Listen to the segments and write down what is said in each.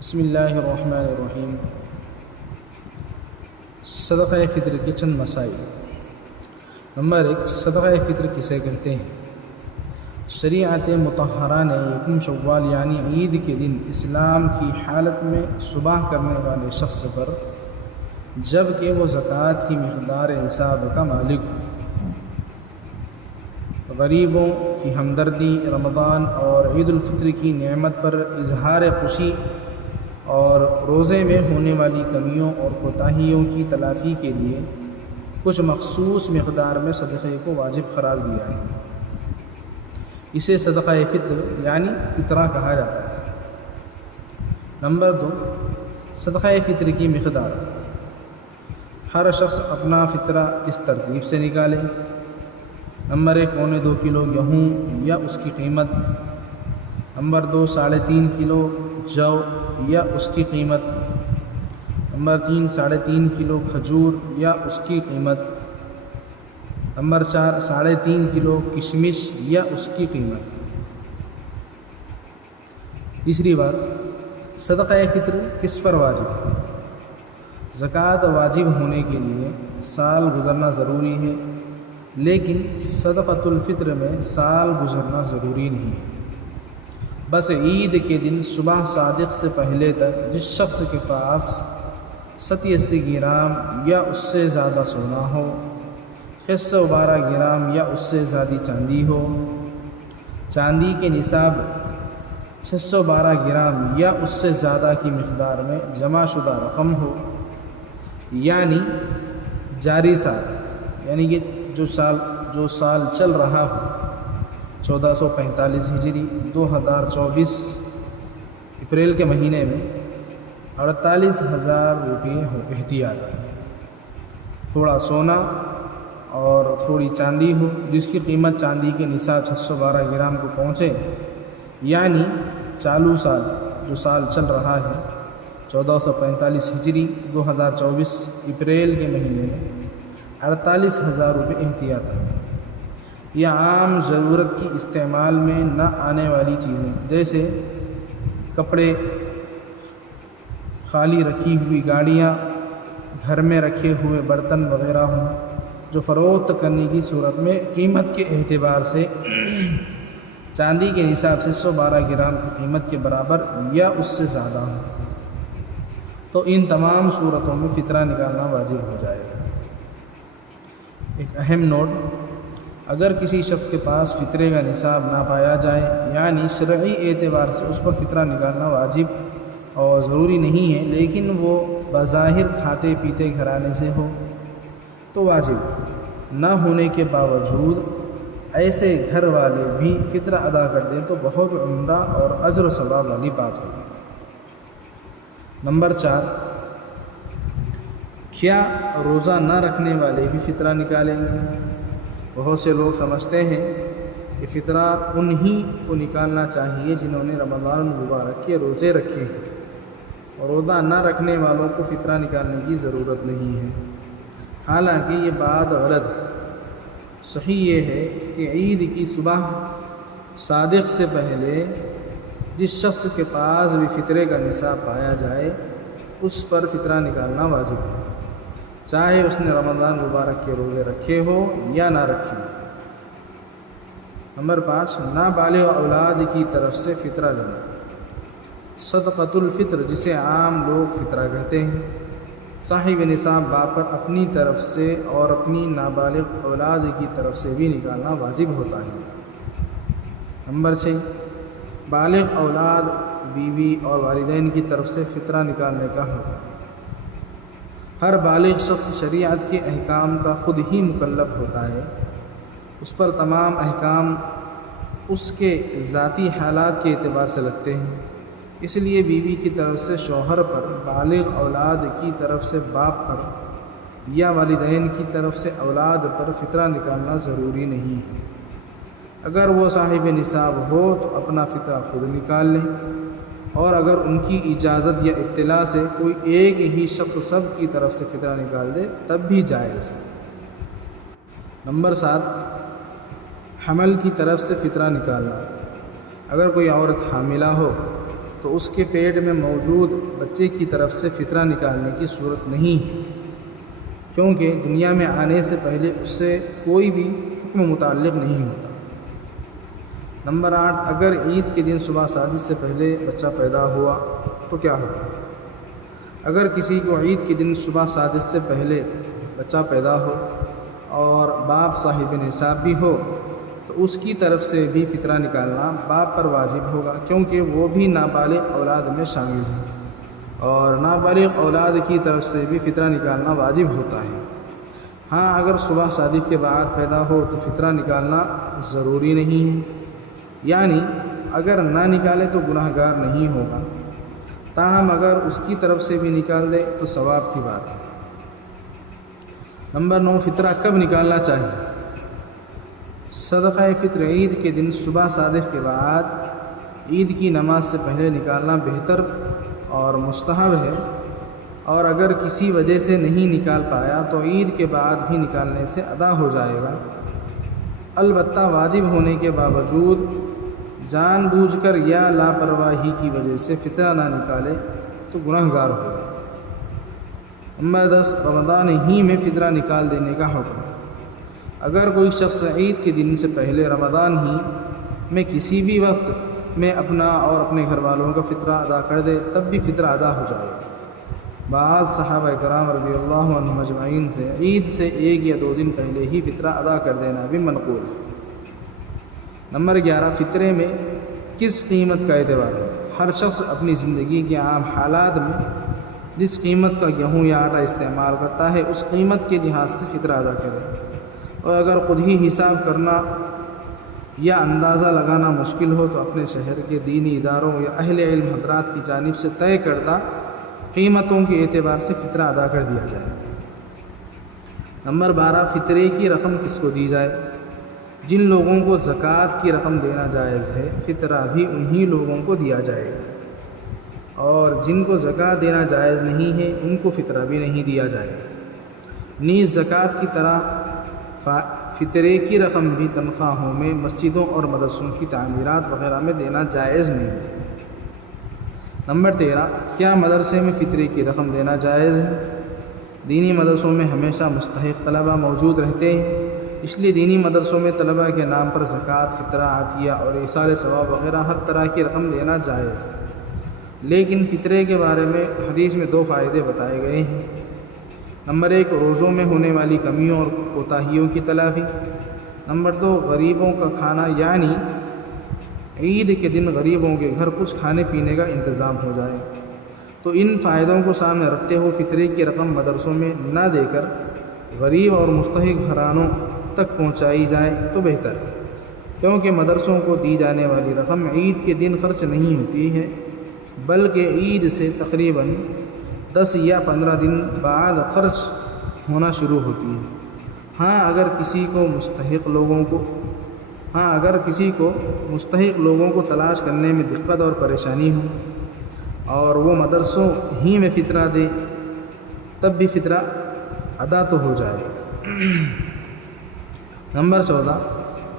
بسم اللہ الرحمن الرحیم۔ صدقہ فطر کے چند مسائل۔ نمبر 1، صدقہ فطر کسے کہتے ہیں؟ شریعت مطہرہ نے یکم شوال یعنی عید کے دن اسلام کی حالت میں صبح کرنے والے شخص پر جب کہ وہ زکوٰۃ کی مقدار نصاب کا مالک ہو، غریبوں کی ہمدردی، رمضان اور عید الفطر کی نعمت پر اظہار خوشی اور روزے میں ہونے والی کمیوں اور کوتاہیوں کی تلافی کے لیے کچھ مخصوص مقدار میں صدقے کو واجب قرار دیا ہے۔ اسے صدقہ فطر یعنی فطرہ کہا جاتا ہے۔ نمبر 2، صدقہ فطر کی مقدار۔ ہر شخص اپنا فطرہ اس ترتیب سے نکالے۔ نمبر 1، 1.25 کلو گیہوں یا اس کی قیمت۔ نمبر 2، 3.5 کلو جو یا اس کی قیمت۔ نمبر 3، 3.5 کلو کھجور یا اس کی قیمت۔ نمبر 4، 3.5 کلو کشمش یا اس کی قیمت۔ تیسری بات، صدقہ فطر کس پر واجب ہے؟ زکوٰۃ واجب ہونے کے لیے سال گزرنا ضروری ہے، لیکن صدقۃ الفطر میں سال گزرنا ضروری نہیں ہے۔ بس عید کے دن صبح صادق سے پہلے تک جس شخص کے پاس 87 گرام یا اس سے زیادہ سونا ہو، 612 گرام یا اس سے زیادہ چاندی ہو، چاندی کے نصاب 612 گرام یا اس سے زیادہ کی مقدار میں جمع شدہ رقم ہو، یعنی جاری سال، یعنی کہ جو سال چل رہا ہو، 1445 ہجری 2024 اپریل کے مہینے میں 48,000 روپے ہو احتیاط، تھوڑا سونا اور تھوڑی چاندی ہو جس کی قیمت چاندی کے نصاب 612 گرام کو پہنچے، یعنی چالو سال جو سال چل رہا ہے 1445 ہجری 2024 اپریل کے مہینے میں 48,000 روپے احتیاط ہے۔ یہ عام ضرورت کی استعمال میں نہ آنے والی چیزیں جیسے کپڑے، خالی رکھی ہوئی گاڑیاں، گھر میں رکھے ہوئے برتن وغیرہ ہوں جو فروخت کرنے کی صورت میں قیمت کے اعتبار سے چاندی کے نصاب 612 گرام کی قیمت کے برابر یا اس سے زیادہ ہوں، تو ان تمام صورتوں میں فطرہ نکالنا واجب ہو جائے گا۔ ایک اہم نوٹ، اگر کسی شخص کے پاس فطرے کا نصاب نہ پایا جائے، یعنی شرعی اعتبار سے اس پر فطرہ نکالنا واجب اور ضروری نہیں ہے، لیکن وہ بظاہر کھاتے پیتے گھرانے سے ہو تو واجب نہ ہونے کے باوجود ایسے گھر والے بھی فطرہ ادا کر دیں تو بہت عمدہ اور اجر و ثواب والی بات ہوگی۔ نمبر 4، کیا روزہ نہ رکھنے والے بھی فطرہ نکالیں گے؟ بہت سے لوگ سمجھتے ہیں کہ فطرہ انہی کو نکالنا چاہیے جنہوں نے رمضان المبارک کے روزے رکھے ہیں، اور روزہ نہ رکھنے والوں کو فطرہ نکالنے کی ضرورت نہیں ہے۔ حالانکہ یہ بات غلط ہے۔ صحیح یہ ہے کہ عید کی صبح صادق سے پہلے جس شخص کے پاس بھی فطرے کا نصاب پایا جائے اس پر فطرہ نکالنا واجب ہے، چاہے اس نے رمضان مبارک کے روزے رکھے ہو یا نہ رکھے ہو۔ نمبر 5، نابالغ اولاد کی طرف سے فطرہ دینا۔ صدقۃ الفطر جسے عام لوگ فطرہ کہتے ہیں، صاحب نصاب باپ پر اپنی طرف سے اور اپنی نابالغ اولاد کی طرف سے بھی نکالنا واجب ہوتا ہے۔ نمبر 6، بالغ اولاد، بیوی اور والدین کی طرف سے فطرہ نکالنے کا حکم۔ ہر بالغ شخص شریعت کے احکام کا خود ہی مکلف ہوتا ہے، اس پر تمام احکام اس کے ذاتی حالات کے اعتبار سے لگتے ہیں، اس لیے بیوی کی طرف سے شوہر پر، بالغ اولاد کی طرف سے باپ پر یا والدین کی طرف سے اولاد پر فطرہ نکالنا ضروری نہیں ہے۔ اگر وہ صاحب نصاب ہو تو اپنا فطرہ خود نکال لیں، اور اگر ان کی اجازت یا اطلاع سے کوئی ایک ہی شخص سب کی طرف سے فطرہ نکال دے تب بھی جائز ہے۔ نمبر 7، حمل کی طرف سے فطرہ نکالنا۔ اگر کوئی عورت حاملہ ہو تو تو اس کے پیٹ میں موجود بچے کی طرف سے فطرہ نکالنے کی صورت نہیں ہے، کیونکہ دنیا میں آنے سے پہلے اس سے کوئی بھی حکم متعلق نہیں ہوتا۔ نمبر 8، اگر عید کے دن صبح صادق سے پہلے بچہ پیدا ہوا تو کیا ہوگا؟ اگر کسی کو عید کے دن صبح صادق سے پہلے بچہ پیدا ہو اور باپ صاحب نصاب بھی ہو تو اس کی طرف سے بھی فطرہ نکالنا باپ پر واجب ہوگا، کیونکہ وہ بھی نابالغ اولاد میں شامل ہے، اور نابالغ اولاد کی طرف سے بھی فطرہ نکالنا واجب ہوتا ہے۔ ہاں، اگر صبح صادق کے بعد پیدا ہو تو فطرہ نکالنا ضروری نہیں ہے، یعنی اگر نہ نکالے تو گناہ گار نہیں ہوگا، تاہم اگر اس کی طرف سے بھی نکال دے تو ثواب کی بات ہے۔ نمبر 9، فطرہ کب نکالنا چاہیے؟ صدقہ فطر عید کے دن صبح صادق کے بعد عید کی نماز سے پہلے نکالنا بہتر اور مستحب ہے، اور اگر کسی وجہ سے نہیں نکال پایا تو عید کے بعد بھی نکالنے سے ادا ہو جائے گا، البتہ واجب ہونے کے باوجود جان بوجھ کر یا لاپرواہی کی وجہ سے فطرہ نہ نکالے تو گناہ گار ہوگا۔ نمبر 10، رمضان ہی میں فطرہ نکال دینے کا حکم۔ اگر کوئی شخص عید کے دن سے پہلے رمضان ہی میں کسی بھی وقت میں اپنا اور اپنے گھر والوں کا فطرہ ادا کر دے تب بھی فطرہ ادا ہو جائے گا۔ بعض صحابہ کرام رضی اللہ عنہم اجمعین سے عید سے 1 یا 2 دن پہلے ہی فطرہ ادا کر دینا بھی منقول ہے۔ نمبر 11، فطرے میں کس قیمت کا اعتبار ہے؟ ہر شخص اپنی زندگی کے عام حالات میں جس قیمت کا گیہوں یا آٹا استعمال کرتا ہے اس قیمت کے لحاظ سے فطرہ ادا کرے، اور اگر خود ہی حساب کرنا یا اندازہ لگانا مشکل ہو تو اپنے شہر کے دینی اداروں یا اہل علم حضرات کی جانب سے طے کردہ قیمتوں کے اعتبار سے فطرہ ادا کر دیا جائے۔ نمبر 12، فطرے کی رقم کس کو دی جائے؟ جن لوگوں کو زکوٰۃ کی رقم دینا جائز ہے فطرہ بھی انہی لوگوں کو دیا جائے گا، اور جن کو زکوٰۃ دینا جائز نہیں ہے ان کو فطرہ بھی نہیں دیا جائے گا۔ نیز زکوٰۃ کی طرح فطرے کی رقم بھی تنخواہوں میں مسجدوں اور مدرسوں کی تعمیرات وغیرہ میں دینا جائز نہیں ہے۔ نمبر 13، کیا مدرسے میں فطرے کی رقم دینا جائز ہے؟ دینی مدرسوں میں ہمیشہ مستحق طلبہ موجود رہتے ہیں، اس لیے دینی مدرسوں میں طلبہ کے نام پر زکوٰۃ، فطرہ، عطیہ اور ایصال ثواب وغیرہ ہر طرح کی رقم دینا جائز ہے، لیکن فطرے کے بارے میں حدیث میں 2 فائدے بتائے گئے ہیں۔ نمبر 1، روزوں میں ہونے والی کمیوں اور کوتاہیوں کی تلافی۔ نمبر 2، غریبوں کا کھانا، یعنی عید کے دن غریبوں کے گھر کچھ کھانے پینے کا انتظام ہو جائے۔ تو ان فائدوں کو سامنے رکھتے ہوئے فطرے کی رقم مدرسوں میں نہ دے کر غریب اور مستحق گھرانوں تک پہنچائی جائے تو بہتر ہے، کیونکہ مدرسوں کو دی جانے والی رقم عید کے دن خرچ نہیں ہوتی ہے بلکہ عید سے تقریباً 10 یا 15 دن بعد خرچ ہونا شروع ہوتی ہے۔ ہاں اگر کسی کو مستحق لوگوں کو تلاش کرنے میں دقت اور پریشانی ہو اور وہ مدرسوں ہی میں فطرہ دے تب بھی فطرہ ادا تو ہو جائے۔ نمبر 14،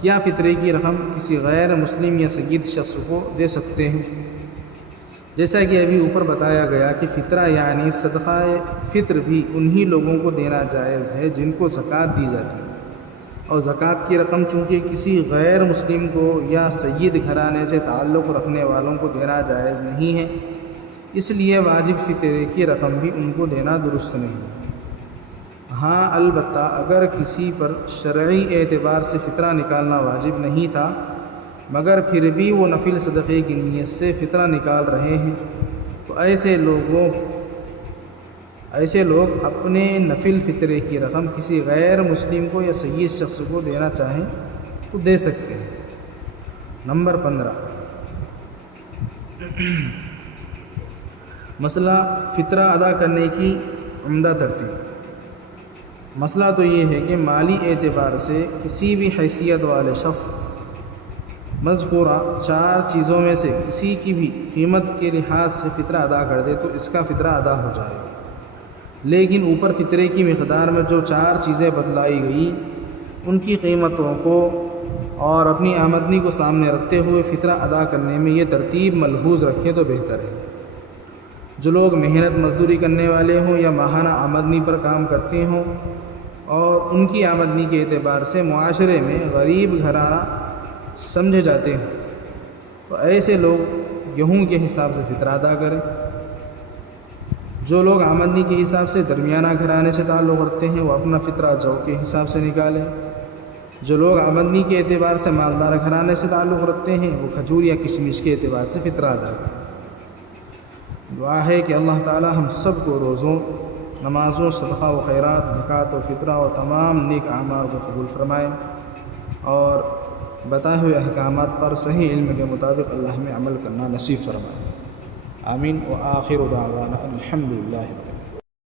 کیا فطرے کی رقم کسی غیر مسلم یا سید شخص کو دے سکتے ہیں؟ جیسا کہ ابھی اوپر بتایا گیا کہ فطرہ یعنی صدقہ فطر بھی انہی لوگوں کو دینا جائز ہے جن کو زکوٰۃ دی جاتی ہے، اور زکوٰۃ کی رقم چونکہ کسی غیر مسلم کو یا سید گھرانے سے تعلق رکھنے والوں کو دینا جائز نہیں ہے، اس لیے واجب فطرے کی رقم بھی ان کو دینا درست نہیں۔ ہاں البتہ اگر کسی پر شرعی اعتبار سے فطرہ نکالنا واجب نہیں تھا مگر پھر بھی وہ نفل صدقے کی نیت سے فطرہ نکال رہے ہیں تو ایسے لوگ اپنے نفل فطرے کی رقم کسی غیر مسلم کو یا سید شخص کو دینا چاہیں تو دے سکتے ہیں۔ نمبر 15، مسئلہ فطرہ ادا کرنے کی عمدہ ترتیب۔ مسئلہ تو یہ ہے کہ مالی اعتبار سے کسی بھی حیثیت والے شخص مذکورہ 4 چیزوں میں سے کسی کی بھی قیمت کے لحاظ سے فطرہ ادا کر دے تو اس کا فطرہ ادا ہو جائے گا، لیکن اوپر فطرے کی مقدار میں جو 4 چیزیں بتلائی گئی ان کی قیمتوں کو اور اپنی آمدنی کو سامنے رکھتے ہوئے فطرہ ادا کرنے میں یہ ترتیب ملحوظ رکھیں تو بہتر ہے۔ جو لوگ محنت مزدوری کرنے والے ہوں یا ماہانہ آمدنی پر کام کرتے ہوں اور ان کی آمدنی کے اعتبار سے معاشرے میں غریب گھرانہ سمجھے جاتے ہیں، تو ایسے لوگ گیہوں کے حساب سے فطرہ ادا کریں۔ جو لوگ آمدنی کے حساب سے درمیانہ گھرانے سے تعلق رکھتے ہیں وہ اپنا فطرہ جو کے حساب سے نکالیں۔ جو لوگ آمدنی کے اعتبار سے مالدار گھرانے سے تعلق رکھتے ہیں وہ کھجور یا کشمش کے اعتبار سے فطرہ ادا کریں۔ دعا ہے کہ اللہ تعالی ہم سب کو روزوں، نمازوں، صدقہ و خیرات، زکوٰۃ و فطرہ اور تمام نیک اعمال کو قبول فرمائے اور بتائے ہوئے احکامات پر صحیح علم کے مطابق اللہ میں عمل کرنا نصیب فرمائے۔ آمین۔ وآخر دعوانا الحمدللہ۔